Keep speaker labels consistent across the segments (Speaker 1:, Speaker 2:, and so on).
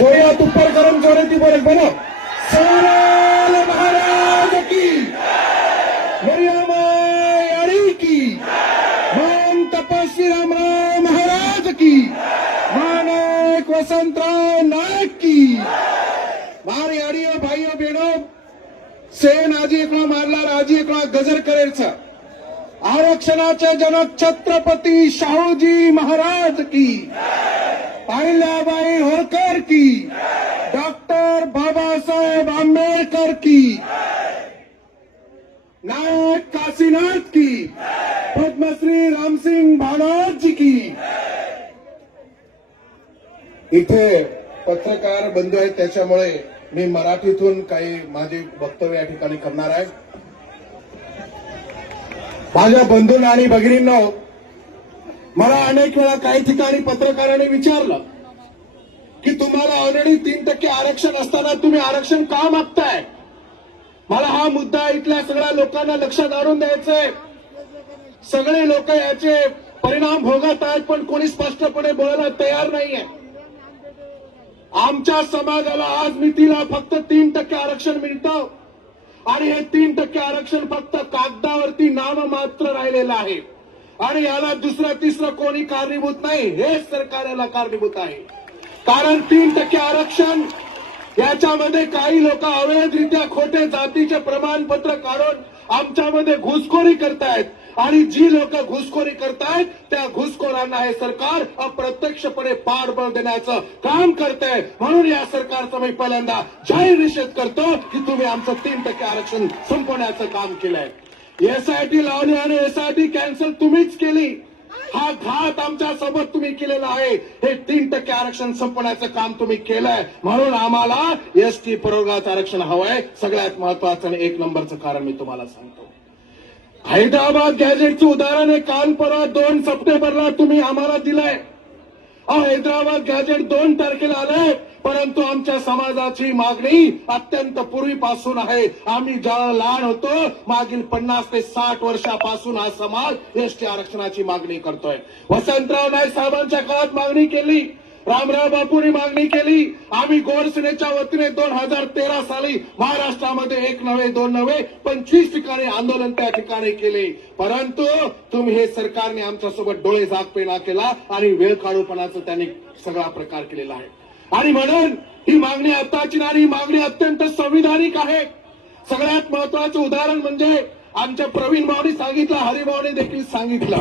Speaker 1: जोया ऊपर गरम जोरे ती बोले बोलो सोनाल महाराज की मरियामाई अड़ी की मान तपस्वी रामराव महाराज की मानक वसंतराव नायक की મારી અડીઓ ભાઈઓ બહેનો सेन आजी एकला मारला आजी एकला गजर करेचा आरक्षणाचे जनक छत्रपती शाहूजी महाराज की अहिल्याबाई होळकर की. डॉक्टर बाबासाहेब आंबेडकर की. नायक काशीनाथ की. पद्मश्री रामसिंग भागवत जी की. इथे पत्रकार बंधू आहेत त्याच्यामुळे मी मराठीतून काही माझे वक्तव्य या ठिकाणी करणार आहे. माझ्या बंधूंना आणि भगिनींना मला अनेक वेळा काही ठिकाणी पत्रकारांनी विचारलं की तुम्हाला ऑलरेडी तीन टक्के आरक्षण असताना तुम्ही आरक्षण का मागताय? मला हा मुद्दा इथल्या सगळ्या लोकांना लक्षात आणून द्यायचंय. सगळे लोक याचे परिणाम भोगत आहेत पण कोणी स्पष्टपणे बोलायला तयार नाहीये. आमच्या समाजाला आज मितीला फक्त तीन टक्के आरक्षण मिळतं आणि हे तीन टक्के आरक्षण फक्त कागदावरती नाममात्र राहिलेलं आहे. आणि याला दुसरं तिसरं कोणी कारणीभूत नाही हेच सरकार याला कारणीभूत आहे. कारण तीन टक्के आरक्षण याच्यामध्ये काही लोक अवैधरित्या खोटे जातीचे प्रमाणपत्र काढून आमच्यामध्ये घुसखोरी करतायत. आणि जी लोक घुसखोरी करतायत त्या घुसखोरांना हे सरकार अप्रत्यक्षपणे पाठबळ देण्याचं काम करतंय. म्हणून या सरकारचा मी पहिल्यांदा जाहीर निषेध करतो की तुम्ही आमचं तीन टक्के आरक्षण संपवण्याचं काम केलंय. एसआयटी लावली आणि एसआयटी कॅन्सल तुम्हीच केली. हा घात आमच्यासोबत तुम्ही केलेला आहे. हे तीन टक्के आरक्षण संपवण्याचं काम तुम्ही केलंय. म्हणून आम्हाला एसटी प्रवर्गाचं आरक्षण हवंय. सगळ्यात महत्वाचं आणि एक नंबरचं कारण मी तुम्हाला सांगतो. हैदराबाद गॅजेटचं उदाहरण आहे. काल परवा दोन सप्टेंबरला तुम्ही आम्हाला दिलंय. हैदराबाद गॅजेट दोन तारखेला आलंय. परंतु आमच्या समाजाची मागणी अत्यंत पूर्वीपासून आहे. आम्ही ज्यावेळेला लहान होतो मागील पन्नास ते साठ वर्षापासून हा समाज एसटी आरक्षणाची मागणी करतोय. वसंतराव नाईक साहेबांच्या काळात मागणी केली. रामराव बापूंनी मागणी केली. आम्ही गोरसेनेच्या वतीने दोन हजार तेरा साली महाराष्ट्रामध्ये एक नव्हे दोन नव्हे पंचवीस ठिकाणी आंदोलन त्या ठिकाणी केले. परंतु तुम्ही हे सरकारने आमच्यासोबत डोळे झाकपेना केला आणि वेळ काढूपणाचा त्यांनी सगळा प्रकार केलेला आहे. आणि म्हणून ही मागणी आताची नाही ही मागणी अत्यंत संविधानिक आहे. सगळ्यात महत्वाचं उदाहरण म्हणजे आमच्या प्रवीण भाऊनी सांगितलं हरिभाऊने देखील सांगितलं.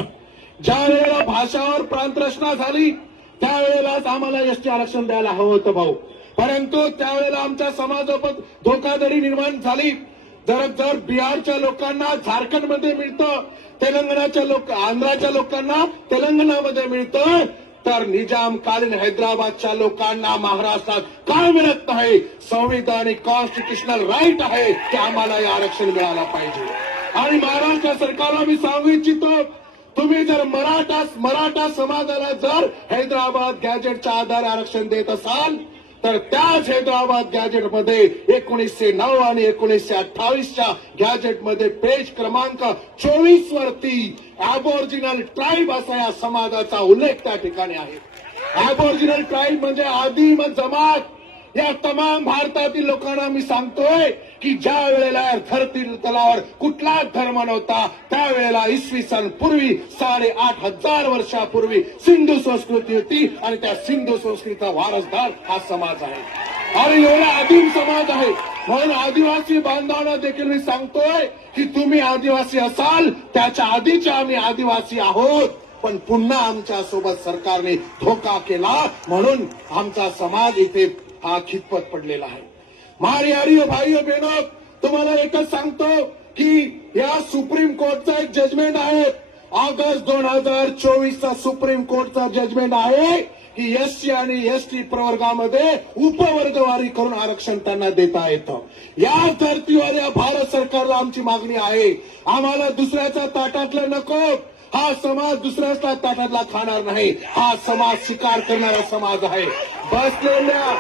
Speaker 1: ज्या वेळेला भाषावर प्रांतरचना झाली त्यावेळेलाच आम्हाला एसटी आरक्षण द्यायला हवं होतं भाऊ. परंतु त्यावेळेला आमच्या समाजासोबत धोकाधडी निर्माण झाली. जर जर बिहारच्या लोकांना झारखंडमध्ये मिळतं तेलंगणाच्या लोक आंध्राच्या लोकांना तेलंगणामध्ये मिळतं तर निजामकालीन हैदराबादच्या लोकांना महाराष्ट्रात काय मिळत नाही संविधानिक कॉन्स्टिट्युशनल राईट आहे की आम्हाला हे आरक्षण मिळायला पाहिजे. आणि महाराष्ट्र सरकारला मी सांगू इच्छितो तुम्ही जर मराठा मराठा समाजाला जर हैदराबाद गॅजेटच्या आधारे आरक्षण देत असाल तर त्याच हैदराबाद गॅजेटमध्ये एकोणीसशे नऊ आणि एकोणीसशे अठ्ठावीसच्या गॅजेटमध्ये पेज क्रमांक चोवीस वरती अबोरिजिनल ट्राईब असा या समाजाचा उल्लेख त्या ठिकाणी आहे. अबोरिजिनल ट्राईब म्हणजे आदिम जमात. या तमाम भारतातील लोकांना मी सांगतोय की ज्या वेळेला धरतील तलावर कुठलाच धर्म नव्हता त्यावेळेला इसवी सन पूर्वी साडेआठ हजार वर्षापूर्वी सिंधू संस्कृती होती आणि त्या सिंधू संस्कृतीचा वारसदार हा समाज आहे. आणि एवढा आदिम समाज आहे. म्हणून आदिवासी बांधवांना देखील मी सांगतोय की तुम्ही आदिवासी असाल त्याच्या आधीच्या आम्ही आदिवासी आहोत. पण पुन्हा आमच्यासोबत सरकारने धोका केला म्हणून आमचा समाज इथे हा खितपत पडलेला आहे. मारी हरिओ भाईओ तुम्हाला एकच सांगतो की या सुप्रीम कोर्टचा एक जजमेंट आहे. ऑगस्ट दोन हजार चोवीसचा सुप्रीम कोर्टचा जजमेंट आहे की एससी आणि एसटी प्रवर्गामध्ये उपवर्गवारी करून आरक्षण त्यांना देता येतं. या धर्तीवर या भारत सरकारला आमची मागणी आहे. आम्हाला दुसऱ्याच्या ताटातलं नको. हा समाज दुसऱ्याच्या ताटातला खाणार नाही. हा समाज शिकार करणारा समाज आहे. बसलेल्या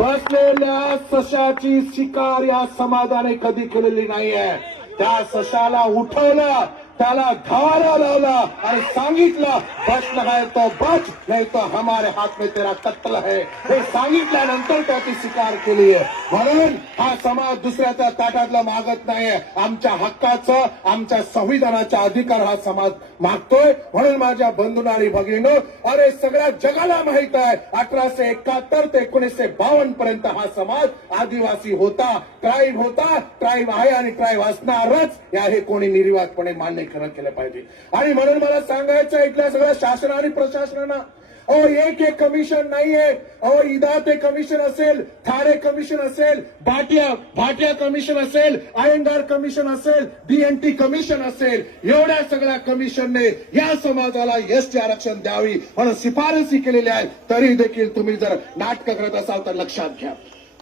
Speaker 1: बसलेल्या सशाची शिकार या समाजाने कधी केलेली नाहीये. त्या सशाला उठवलं. त्याला घावाला लावला आणि सांगितलं बस है तो बच नाही तो हमारे हात में तेरा कत्ल है. हे सांगितल्यानंतर त्याची स्वीकार केली आहे. म्हणून हा समाज दुसऱ्याच्या ताटातला मागत नाहीये. आमच्या हक्काचं आमच्या संविधानाचा अधिकार हा समाज मागतोय. म्हणून माझ्या बंधून आणि भगिनीनो अरे सगळ्या जगाला माहीत आहे अठराशे एकाहत्तर ते एकोणीसशे बावन्न पर्यंत हा समाज आदिवासी होता ट्राईब होता ट्राईब आहे आणि ट्राईब असणारच. या हे कोणी निर्वाजपणे मान्य खरं केलं पाहिजे. आणि म्हणून मला सांगायचं इथल्या सगळ्या शासन आणि प्रशासनानं अहो एक एक कमिशन नाहीये. अहो इदा ते कमिशन असेल ठाणे कमिशन असेल भाटिया भाटिया कमिशन असेल आयंगार कमिशन असेल डीएनटी कमिशन असेल एवढ्या सगळ्या कमिशनने या समाजाला एसटी आरक्षण द्यावी म्हणून शिफारसी केलेल्या आहेत तरी देखील तुम्ही जर नाटक करत असाल तर लक्षात घ्या.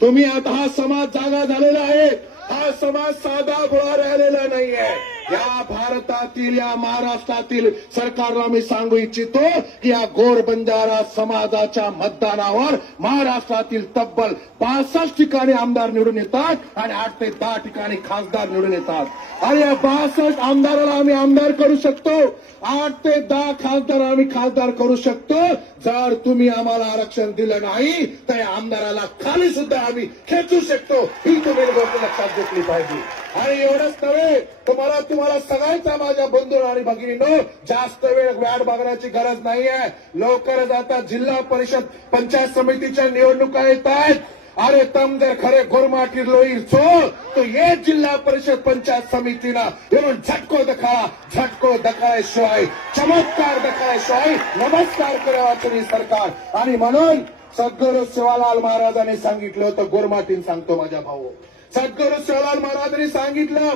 Speaker 1: तुम्ही आता हा समाज जागा झालेला आहे. हा समाज साधा भोळा राहिलेला नाहीये. या भारतातील या महाराष्ट्रातील सरकारला मी सांगू इच्छितो की या गोर बंजारा समाजाच्या मतदानावर महाराष्ट्रातील तब्बल बासष्ट ठिकाणी आमदार निवडून येतात आणि आठ ते दहा ठिकाणी खासदार निवडून येतात. आणि या बासष्ट आमदाराला आम्ही आमदार करू शकतो. आठ ते दहा खासदार आम्ही खासदार करू शकतो. जर तुम्ही आम्हाला आरक्षण दिलं नाही तर या आमदाराला खाली सुद्धा आम्ही खेचू शकतो. ही तुम्ही गोष्ट लक्षात घेतली पाहिजे. आणि एवढंच नव्हे. तुम्हाला तुम्हाला सगळ्यांचा माझ्या बंधू आणि भगिनीनो जास्त वेळ वाट बघण्याची गरज नाहीये. लवकरच आता जिल्हा परिषद पंचायत समितीच्या निवडणुका येत आहेत अरे तम जर खरे गोरमाटी लोई तो ये जिल्हा परिषद पंचायत समितीनं. येऊन झटको दखा झटको दखायशिवाय चमत्कार दखायशिवाय नमस्कार करावा तुम्ही सरकार. आणि म्हणून सद्गुरू शिवालाल महाराजांनी सांगितलं होतं गोरमाटीन सांगतो माझ्या भाऊ. सद्गुरु शिवालाल महाराजांनी सांगितलं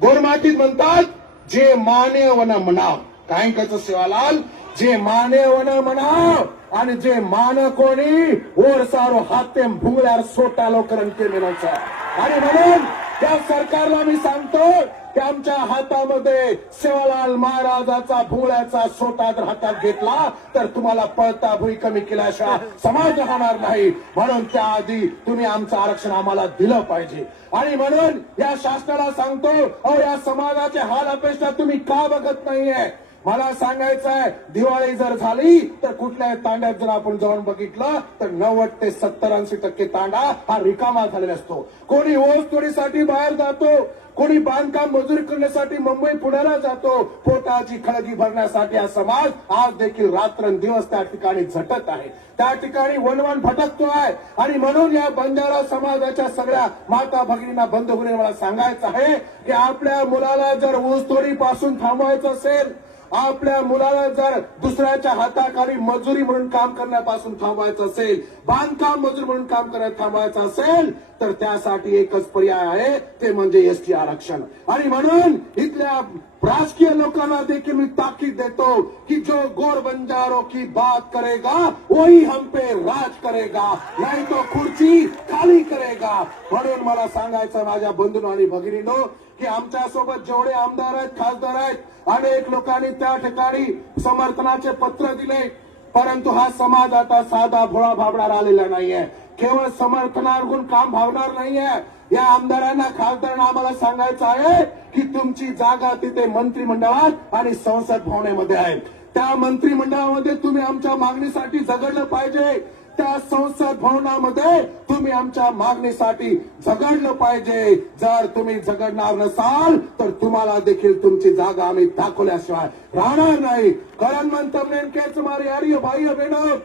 Speaker 1: गोरमातीत म्हणतात जे माने वन म्हणाव. काय कसं सेवालाल जे माने वन म्हणाव आणि जे मान कोणी ओर सारो हाते भुंगल्यावर सोटा लवकर केलेलं आणि म्हणून त्या सरकारला मी सांगतो की आमच्या हातामध्ये सेवालाल महाराजाचा भोळ्याचा सोटा जर हातात घेतला तर तुम्हाला पळता भुई कमी केल्याशिवाय समाज राहणार नाही. म्हणून त्याआधी तुम्ही आमचं आरक्षण आम्हाला दिलं पाहिजे. आणि म्हणून या शासनाला सांगतो अहो या समाजाचे हाल अपेक्षा तुम्ही का बघत नाहीये? मला सांगायचं आहे दिवाळी जर झाली तर कुठल्याही तांड्यात जर आपण जाऊन बघितलं तर नव्वद ते सत्तर ऐंशी टक्के तांडा हा रिकामा झालेला असतो. कोणी ओस तोडीसाठी बाहेर जातो कोणी बांधकाम मजुरी करण्यासाठी मुंबई पुण्याला जातो पोटाची खळगी भरण्यासाठी हा समाज आज देखील रात्रंदिवस त्या ठिकाणी झटत आहे. त्या ठिकाणी वनवन भटकतो आहे. आणि म्हणून या बंजारा समाजाच्या सगळ्या माता भगिनींना बंधू मला सांगायचं आहे की आपल्या मुलाला जर ऊसतोडी पासून थांबवायचं असेल आपल्या मुलाला जर दुसऱ्याच्या हाताखाली मजुरी म्हणून काम करण्यापासून थांबवायचं असेल बांधकाम मजूर म्हणून काम करण्यात थांबवायचं असेल तर त्यासाठी एकच पर्याय आहे ते म्हणजे एसटी आरक्षण. आणि म्हणून इथल्या राजकीय लोकांना देखील मी ताकीद देतो की जो गोर बंजारों की बात करेगा वही हम पे राज करेगा नाही तो खुर्ची खाली करेगा. म्हणून मला सांगायचं माझ्या बंधू आणि भगिनीनो की आमच्यासोबत जेवढे आमदार आहेत खासदार आहेत अनेक लोकांनी त्या ठिकाणी समर्थनाचे पत्र दिले. परंतु हा समाज आता साधा भोळा भाबणार आलेला नाहीये. केवळ समर्थनावरून काम भावणार नाहीये. या आमदारांना खासदारांना आम्हाला सांगायचं आहे की तुमची जागा तिथे मंत्रिमंडळात आणि संसद भवनेमध्ये आहे. त्या मंत्रिमंडळामध्ये तुम्ही आमच्या मागणीसाठी झगडलं पाहिजे. त्या संसद भवनामध्ये तुम्ही आमच्या मागणीसाठी झगडलं पाहिजे. जर तुम्ही झगडणार नसाल तर तुम्हाला देखील तुमची जागा आम्ही दाखवल्याशिवाय राहणार नाही. करण म्हणतं नेमकेच मारे अरे भाई बहनों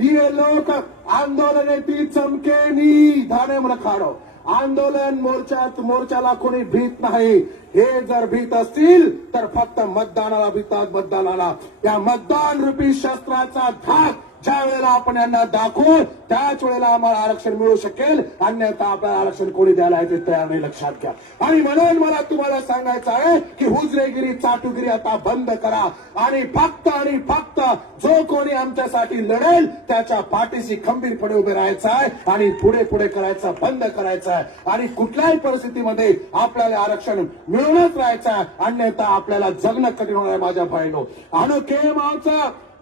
Speaker 1: ये लोक आंदोलन ती चमकेनी धाने खाडो आंदोलन मोर्चात मोर्चाला कोणी भीत नाही. हे जर भीत असतील तर फक्त मतदानाला भीतात मतदानाला. या मतदान रूपी शस्त्राचा धाक ज्या वेळेला आपण यांना दाखवू त्याच वेळेला आम्हाला आरक्षण मिळू शकेल. अन्यथा आपल्याला आरक्षण कोणी द्यायला ते तयार नाही लक्षात घ्या. आणि म्हणून मला तुम्हाला सांगायचं आहे की हुजरेगिरी चाटुगिरी आता बंद करा. आणि फक्त आणि फक्त जो कोणी आमच्यासाठी लढेल त्याच्या पाठीशी खंबीरपणे उभे राहायचं आहे आणि पुढे पुढे करायचं बंद करायचं आहे. आणि कुठल्याही परिस्थितीमध्ये आपल्याला आरक्षण मिळूनच राहायचं आहे. अन्यथा आपल्याला जगणं कठीण होणार आहे माझ्या बहिणो आणि के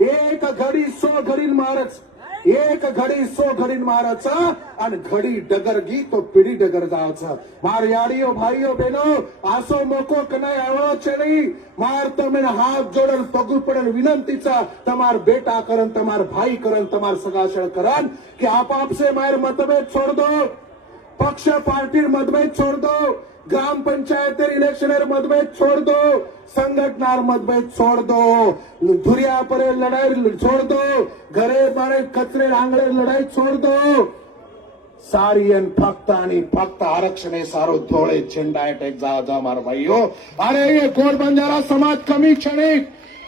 Speaker 1: एक घडी सो घडी महाराज. एक घडी सो घडी मारायचा आणि घडी डगर गी तो पिढी डगर जायच. मार याडियो भाईयो बेनो आसो मोको कनाय आवळो चेणी मार तो मेन हात जोडन पगू पडन विनंतीचा. तमार बेटा करन तमार भाई करन तमार सगाशळ करन की आप आपसे मायर मतभेद छोड़ दो पक्ष पार्टी मतभेद छोड़ दो ग्राम पंचायत मतभेद छोड़ दो मतभेद छोड़ दो धुरिया पर लड़ाई छोड़ दो घरे मारे कचरे आंगड़े लड़ाई छोड़ दो સારી અને फक्त અને ફક્ત આરક્ષણ એ સારું ધોળે છેંડા એટેક जा જા મારા ભાઈઓ અરે એ કોટ બંજારા સમાજ કમી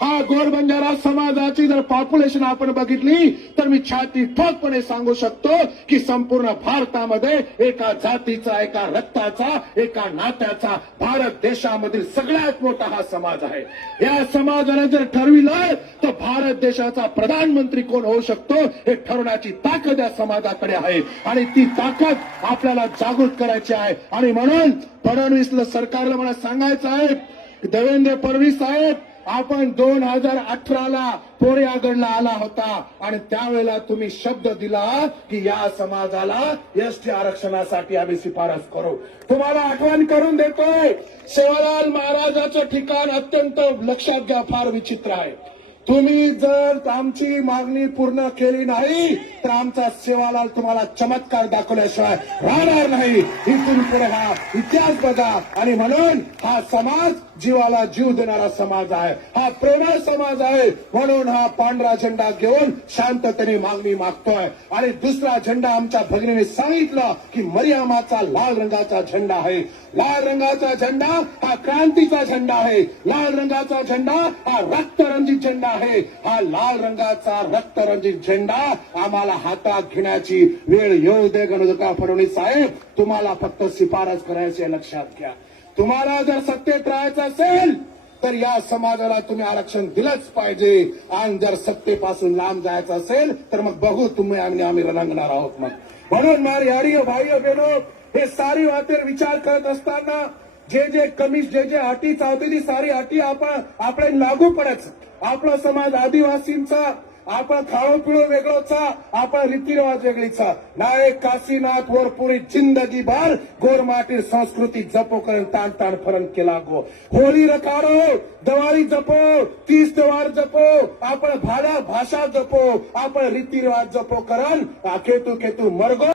Speaker 1: हा गोर बंजारा समाजाची जर पॉप्युलेशन आपण बघितली तर मी छाती ठोकपणे सांगू शकतो की संपूर्ण भारतामध्ये एका जातीचा एका रक्ताचा एका नात्याचा भारत देशामधील सगळ्यात मोठा हा समाज आहे. या समाजाने जर ठरविलं तर भारत देशाचा प्रधानमंत्री कोण होऊ शकतो हे ठरवण्याची ताकद या समाजाकडे आहे. आणि ती ताकद आपल्याला जागृत करायची आहे. आणि म्हणून फडणवीस सरकारला मला सांगायचं आहे देवेंद्र फडणवीस साहेब आपण दोन हजार अठराला पोरेआगडला आला होता. आणि त्यावेळेला तुम्ही शब्द दिला की या समाजाला एसटी आरक्षणासाठी आम्ही शिफारस करू. तुम्हाला आठवण करून देतोय सेवालाल महाराजाचं ठिकाण अत्यंत लक्षात घ्या फार विचित्र आहे. तुम्ही जर आमची मागणी पूर्ण केली नाही तर आमचा सेवालाल तुम्हाला चमत्कार दाखवल्याशिवाय राहणार नाही. इथून पुढे हा इतिहास बघा आणि म्हणून हा समाज जीवाला जीव देणारा समाज आहे. हा प्रेमळ समाज आहे. म्हणून हा पांढरा झेंडा घेऊन शांततेने मागणी मागतोय. आणि दुसरा झेंडा आमच्या भगिनीने सांगितलं की मर्यामाचा लाल रंगाचा झेंडा आहे. लाल रंगाचा झेंडा हा क्रांतीचा झेंडा आहे. लाल रंगाचा झेंडा हा रक्तरंजित झेंडा आहे. आहे. हा लाल रंगाचा रक्तरंजित झेंडा आम्हाला हातात घेण्याची वेळ येऊ दे गणोदका फडणवीस साहेब. तुम्हाला फक्त शिफारस करायची लक्षात घ्या. तुम्हाला जर सत्तेत राहायचं असेल तर या समाजाला तुम्ही आरक्षण दिलंच पाहिजे. आणि जर सत्तेपासून लांब जायचं असेल तर मग बघू तुम्ही आम्ही आम्ही रंगणार आहोत मग. म्हणून मारी यारी भाई बहिणो हे सारी वाटेर विचार करत असताना जे जे कमीज जे जे अटी चालते सारी अटी आपण आपणे लागू पडच आपणा समाज आदिवासी आपा खाळू पिळू वेगळो सा आपण रीति रिवाज छा नायकुरी जिंदगी भर गोर माटी सांस्कृतिक जपो करण तार तार फरन केला गो होली रकारो दवाई जपो तीस तवार जपो आपण भाडा भाषा जपो आपण रीति रिवाज जपो करन खेतू केतू मरगो